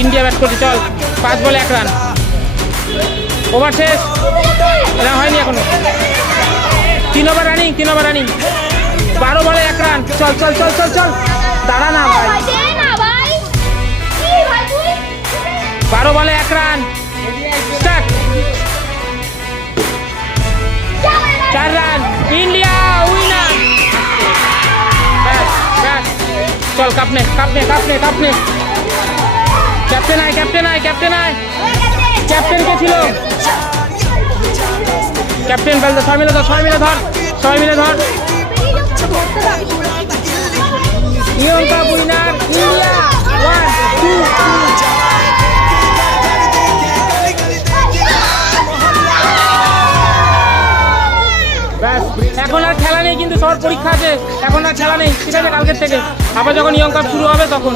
India bat করছে, চল 5 বলে 1 রান। ওভার শেষ, না হয়নি এখনো। 3 ওভার রানিং, 12 বলে 1 রান। চল চল চল চল চল, দাঁড়া না ভাই। 12 বলে 1 run, start. 4 run, India winner. ব্যাস ব্যাস, চল কাপনে কাপনে কাপনে কাপনে। ক্যাপ্টেন আয়, ক্যাপ্টেন আয়, ক্যাপ্টেন আয়। ক্যাপ্টেন কে ছিল? ক্যাপ্টেন বলতে 6 মিলে ধর, 6 মিলে ধর, 6 মিলে ধর। নিয়ম কাপ উইনার ইন্ডিয়া 1, 2। ব্যাস, এখন আর খেলা নেই, কিন্তু সবার পরীক্ষা আছে, এখন আর খেলা নেই, ঠিক আছে? কালকের থেকে আবার যখন নিয়ম কাপ শুরু হবে তখন।